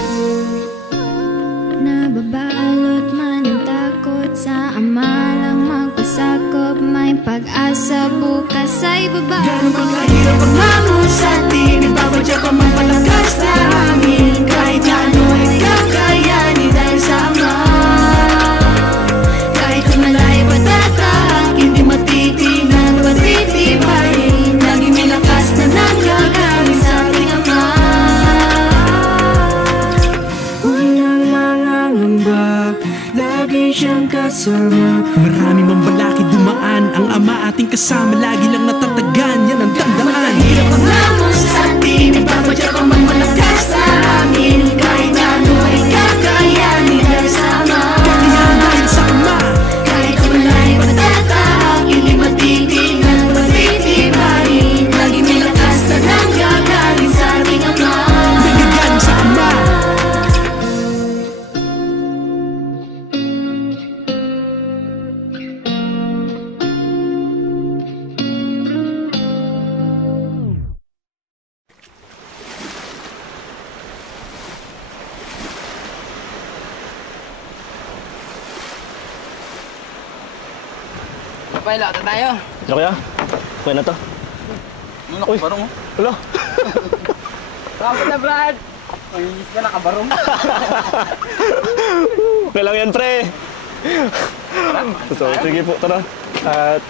Nababalot man ang takot, sa Ama lang magpasakop. May pag-asa bukas ay baba. Ganun bang kahirap ang hamon sa atin, ibabadya pa man malakas na hangin. Kahit na ano ay kakayanin dahil sa Ama. Kahit malay patatahak, hindi matitinag, matitibayin. Lagi may lakas na nanggagaling sa ating Ama. Walang mangangamba, lagi siyang kasama. Marami mang balaki dumaan, ang Ama ating kasama, lagi lang natatagan, yan ang tandaan. Mahirap ang hamon sa atin, ibabadya pa man malakas na hangin. Kahit na ano ay kakayanin dahil sa Ama. Kakayanin dahil sa Ama. Kahit malay patatahak, hindi matitinag, matitibayin. Lagi may lakas na nanggagaling sa ating Ama. Nanggagaling sa Ama. Papay, lakad tayo. Ano kaya? Okay na to. Uy, barong mo. Wala. Kapit na, Brad. Manginis ka, nakabarong. Okay lang yan, pre. So, sige po, tara. At...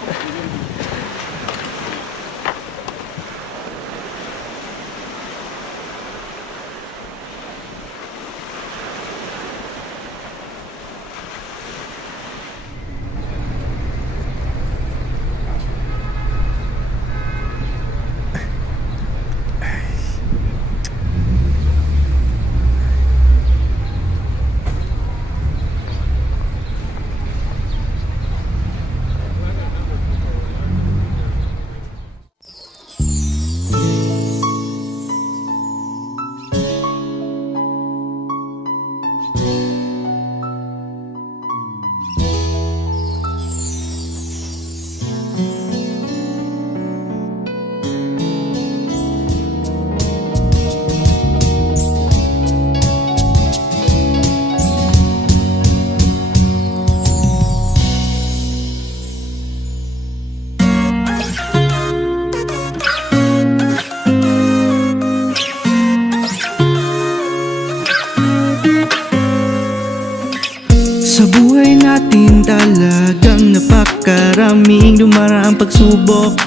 Sa buhay natin talagang napakaraming dumaraang pagsubok.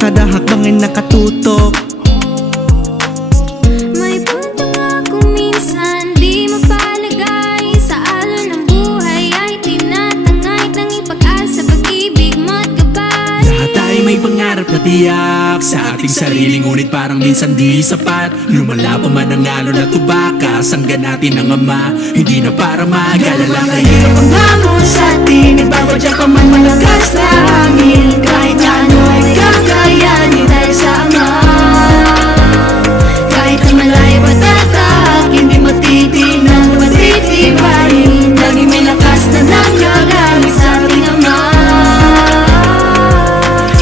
Kada hakbang ay nakatutok. May punto nga kung minsan di mapalagay. Sa alon ng buhay ay tinatangay. Tanging pag-asa, pag-ibig mo't gabay. Lahat ay may pangarap na tiyak sa ating sarili, ngunit parang minsan di sapat. Lumala pa man ang alon at tubakas, hanggang natin ang Ama, hindi na para mag-alala. Mahirap ang hamon sa atin, ibabadya pa man malakas na hangin. Kahit na ano ay kakayanin dahil sa Ama. Kahit na malay patatahak, hindi matitinag, matitibayin. Lagi may lakas na nanggagaling sa ating Ama.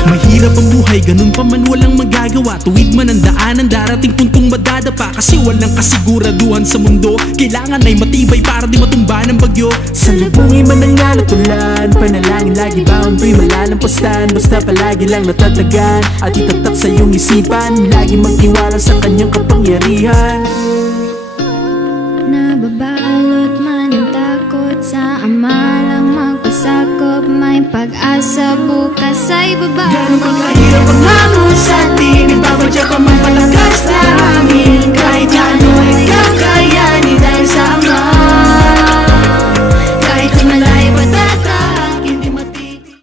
Mahirap ang buhay, ganun pa man walang magagawa. Tuwid man ang daanan, darating puntong madadapa. Kasi walang kasiguraduhan sa mundo, kailangan ay matibay para di matumba ng bagyo. Salubungin man ang nalutulan, panalangin lagi baon to'y malalampusan. Basta palagi lang natatagan at itatak sa iyong isipan, lagi magtiwala sa kanyang kapangyarihan. Nababalot man ang takot, sa Ama lang magpasakop. May pag-asa bukas ay baba. Ganun bang kahirap ang hamon sa atin, ibabadya pa man malakas na hangin.